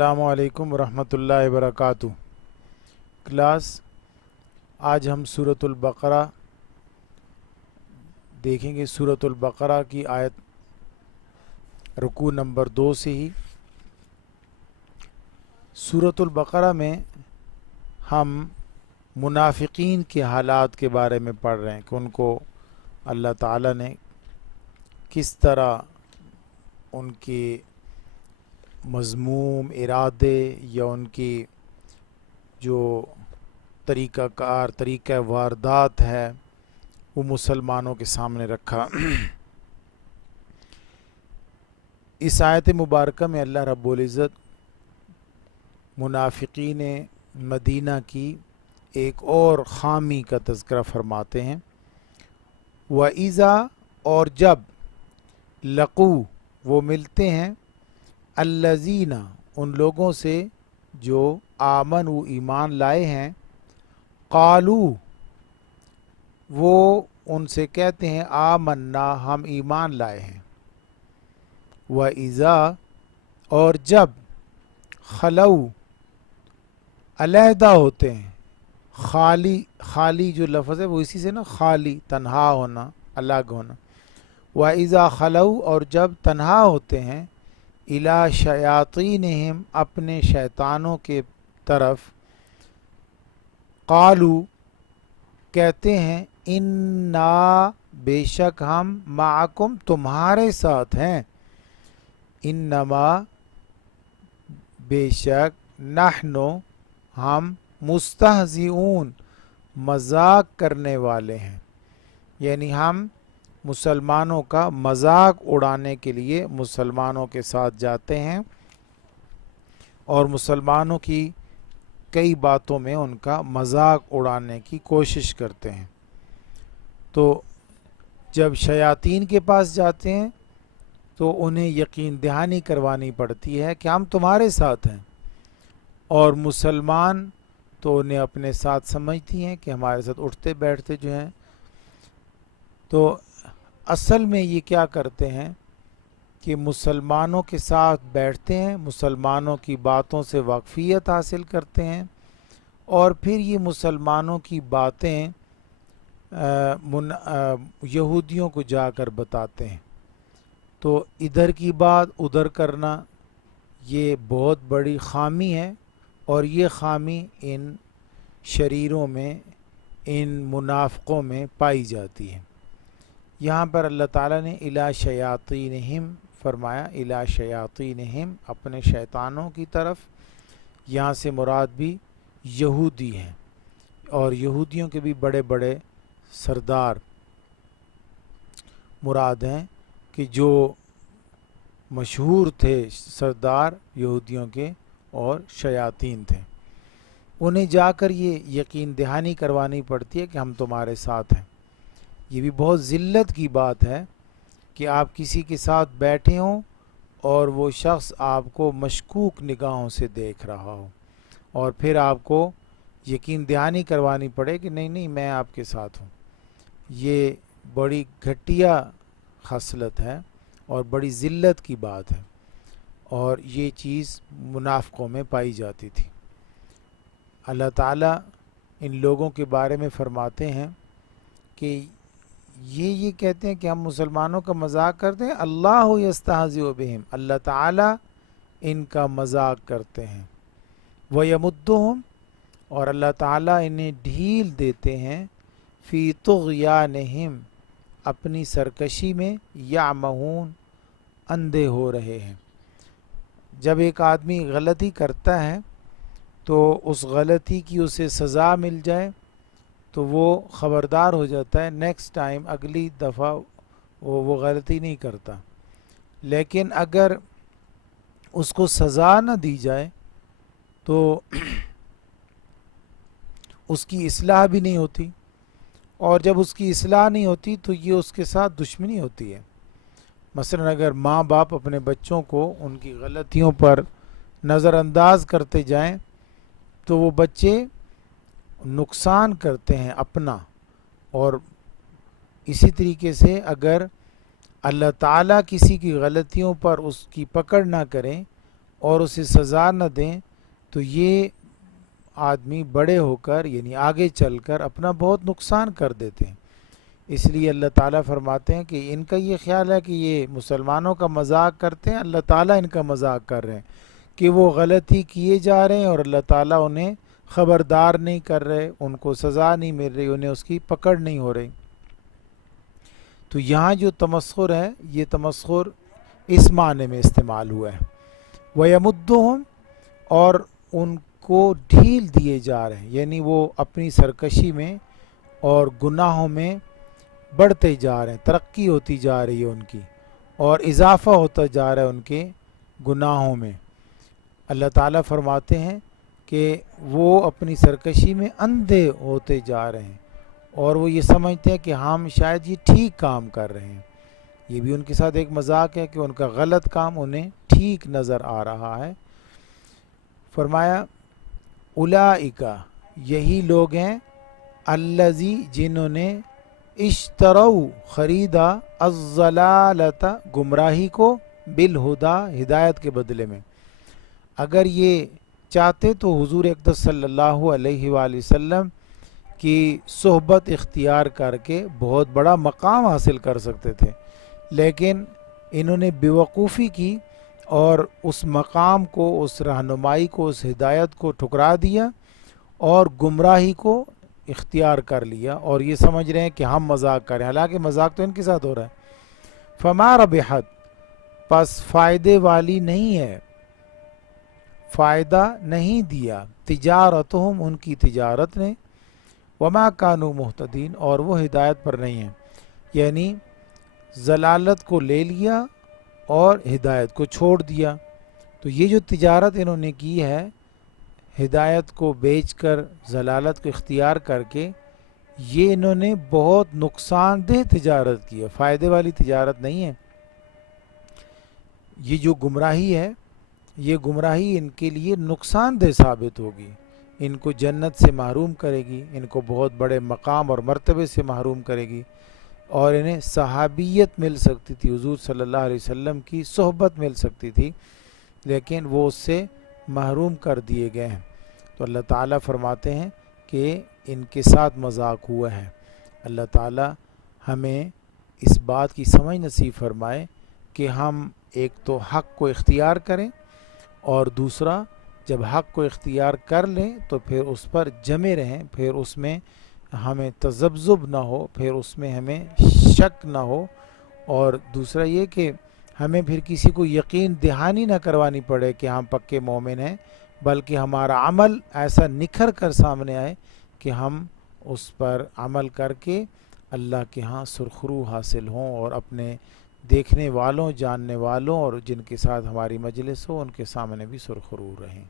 السلام علیکم ورحمۃ اللہ وبرکاتہ۔ کلاس آج ہم سورۃ البقرہ دیکھیں گے۔ سورۃ البقرہ کی آیت رکوع نمبر 2 سے ہی۔ سورۃ البقرہ میں ہم منافقین کے حالات کے بارے میں پڑھ رہے ہیں کہ ان کو اللہ تعالیٰ نے کس طرح ان کے مذموم ارادے یا ان کی جو طریقہ کار طریقہ واردات ہے وہ مسلمانوں کے سامنے رکھا۔ اس آیت مبارکہ میں اللہ رب العزت منافقین مدینہ کی ایک اور خامی کا تذکرہ فرماتے ہیں۔ وَإِذَا اور جب لقو وہ ملتے ہیں الذین ان لوگوں سے جو آمنوا ایمان لائے ہیں، قالو وہ ان سے کہتے ہیں آمنا ہم ایمان لائے ہیں۔ وَإِذَا اور جب خلو علیحدہ ہوتے ہیں، خالی جو لفظ ہے وہ اسی سے نا، خالی تنہا ہونا، الگ ہونا۔ وَإِذَا خلو اور جب تنہا ہوتے ہیں، اِلیٰ شیاطینہم اپنے شیطانوں کے طرف، قالو کہتے ہیں انا بے شک ہم معکم تمہارے ساتھ ہیں، انما بے شک نحنو ہم مستہزئون مذاق کرنے والے ہیں، یعنی ہم مسلمانوں کا مذاق اڑانے کے لیے مسلمانوں کے ساتھ جاتے ہیں اور مسلمانوں کی کئی باتوں میں ان کا مذاق اڑانے کی کوشش کرتے ہیں۔ تو جب شیاطین کے پاس جاتے ہیں تو انہیں یقین دہانی کروانی پڑتی ہے کہ ہم تمہارے ساتھ ہیں، اور مسلمان تو انہیں اپنے ساتھ سمجھتی ہیں کہ ہمارے ساتھ اٹھتے بیٹھتے جو ہیں۔ تو اصل میں یہ کیا کرتے ہیں کہ مسلمانوں کے ساتھ بیٹھتے ہیں، مسلمانوں کی باتوں سے واقفیت حاصل کرتے ہیں، اور پھر یہ مسلمانوں کی باتیں یہودیوں کو جا کر بتاتے ہیں۔ تو ادھر کی بات ادھر کرنا یہ بہت بڑی خامی ہے، اور یہ خامی ان شریروں میں، ان منافقوں میں پائی جاتی ہے۔ یہاں پر اللہ تعالیٰ نے الی شیاطینہم فرمایا، الی شیاطینہم اپنے شیطانوں کی طرف، یہاں سے مراد بھی یہودی ہیں، اور یہودیوں کے بھی بڑے بڑے سردار مراد ہیں کہ جو مشہور تھے سردار یہودیوں کے اور شیاطین تھے، انہیں جا کر یہ یقین دہانی کروانی پڑتی ہے کہ ہم تمہارے ساتھ ہیں۔ یہ بھی بہت ذلت کی بات ہے کہ آپ کسی کے ساتھ بیٹھے ہوں اور وہ شخص آپ کو مشکوک نگاہوں سے دیکھ رہا ہو، اور پھر آپ کو یقین دہانی کروانی پڑے کہ نہیں نہیں میں آپ کے ساتھ ہوں۔ یہ بڑی گھٹیا خصلت ہے اور بڑی ذلت کی بات ہے، اور یہ چیز منافقوں میں پائی جاتی تھی۔ اللہ تعالیٰ ان لوگوں کے بارے میں فرماتے ہیں کہ یہ کہتے ہیں کہ ہم مسلمانوں کا مذاق کرتے ہیں، اللہ یستہزئ بہم اللہ تعالیٰ ان کا مذاق کرتے ہیں، وَیَمُدُّہُم اور اللہ تعالیٰ انہیں ڈھیل دیتے ہیں، فی طغیانہم اپنی سرکشی میں، یعمہون اندھے ہو رہے ہیں۔ جب ایک آدمی غلطی کرتا ہے تو اس غلطی کی اسے سزا مل جائے تو وہ خبردار ہو جاتا ہے، نیکسٹ ٹائم اگلی دفعہ وہ غلطی نہیں کرتا۔ لیکن اگر اس کو سزا نہ دی جائے تو اس کی اصلاح بھی نہیں ہوتی، اور جب اس کی اصلاح نہیں ہوتی تو یہ اس کے ساتھ دشمنی ہوتی ہے۔ مثلا اگر ماں باپ اپنے بچوں کو ان کی غلطیوں پر نظر انداز کرتے جائیں تو وہ بچے نقصان کرتے ہیں اپنا، اور اسی طریقے سے اگر اللہ تعالیٰ کسی کی غلطیوں پر اس کی پکڑ نہ کریں اور اسے سزا نہ دیں تو یہ آدمی بڑے ہو کر یعنی آگے چل کر اپنا بہت نقصان کر دیتے ہیں۔ اس لیے اللہ تعالیٰ فرماتے ہیں کہ ان کا یہ خیال ہے کہ یہ مسلمانوں کا مذاق کرتے ہیں، اللہ تعالیٰ ان کا مذاق کر رہے ہیں کہ وہ غلطی کیے جا رہے ہیں اور اللہ تعالیٰ انہیں خبردار نہیں کر رہے، ان کو سزا نہیں مل رہی، انہیں اس کی پکڑ نہیں ہو رہی۔ تو یہاں جو تمسخر ہے یہ تمسخر اس معنی میں استعمال ہوا ہے، وَيَمُدُّهُمْ، اور ان کو ڈھیل دیے جا رہے ہیں، یعنی وہ اپنی سرکشی میں اور گناہوں میں بڑھتے جا رہے ہیں، ترقی ہوتی جا رہی ہے ان کی، اور اضافہ ہوتا جا رہا ہے ان کے گناہوں میں۔ اللہ تعالیٰ فرماتے ہیں کہ وہ اپنی سرکشی میں اندھے ہوتے جا رہے ہیں اور وہ یہ سمجھتے ہیں کہ ہم شاید یہ ٹھیک کام کر رہے ہیں۔ یہ بھی ان کے ساتھ ایک مذاق ہے کہ ان کا غلط کام انہیں ٹھیک نظر آ رہا ہے۔ فرمایا اولئک، یہی لوگ ہیں، الذی، جنہوں نے اشتروا، خریدا، الضلالۃ، گمراہی کو، بالہدا، ہدایت کے بدلے میں۔ اگر یہ چاہتے تو حضور اقدس صلی اللہ علیہ وآلہ وسلم کی صحبت اختیار کر کے بہت بڑا مقام حاصل کر سکتے تھے، لیکن انہوں نے بیوقوفی کی اور اس مقام کو، اس رہنمائی کو، اس ہدایت کو ٹھکرا دیا اور گمراہی کو اختیار کر لیا، اور یہ سمجھ رہے ہیں کہ ہم مذاق کریں، حالانکہ مذاق تو ان کے ساتھ ہو رہا ہے۔ فما ربحت، پس فائدے والی نہیں ہے، فائدہ نہیں دیا، تجارتہم، ان کی تجارت نے، وما کانوا مہتدین، اور وہ ہدایت پر نہیں ہیں، یعنی ضلالت کو لے لیا اور ہدایت کو چھوڑ دیا۔ تو یہ جو تجارت انہوں نے کی ہے، ہدایت کو بیچ کر ضلالت کو اختیار کر کے، یہ انہوں نے بہت نقصان دہ تجارت کی ہے، فائدے والی تجارت نہیں ہے۔ یہ جو گمراہی ہے، یہ گمراہی ان کے لیے نقصان دہ ثابت ہوگی، ان کو جنت سے محروم کرے گی، ان کو بہت بڑے مقام اور مرتبے سے محروم کرے گی، اور انہیں صحابیت مل سکتی تھی، حضور صلی اللہ علیہ وسلم کی صحبت مل سکتی تھی، لیکن وہ اس سے محروم کر دیے گئے ہیں۔ تو اللہ تعالیٰ فرماتے ہیں کہ ان کے ساتھ مذاق ہوا ہے۔ اللہ تعالیٰ ہمیں اس بات کی سمجھ نصیب فرمائے کہ ہم ایک تو حق کو اختیار کریں، اور دوسرا جب حق کو اختیار کر لیں تو پھر اس پر جمے رہیں، پھر اس میں ہمیں تذبذب نہ ہو، پھر اس میں ہمیں شک نہ ہو، اور دوسرا یہ کہ ہمیں پھر کسی کو یقین دہانی نہ کروانی پڑے کہ ہم پکے مومن ہیں، بلکہ ہمارا عمل ایسا نکھر کر سامنے آئے کہ ہم اس پر عمل کر کے اللہ کے ہاں سرخرو حاصل ہوں، اور اپنے دیکھنے والوں، جاننے والوں اور جن کے ساتھ ہماری مجلس ہو ان کے سامنے بھی سرخرو رہیں۔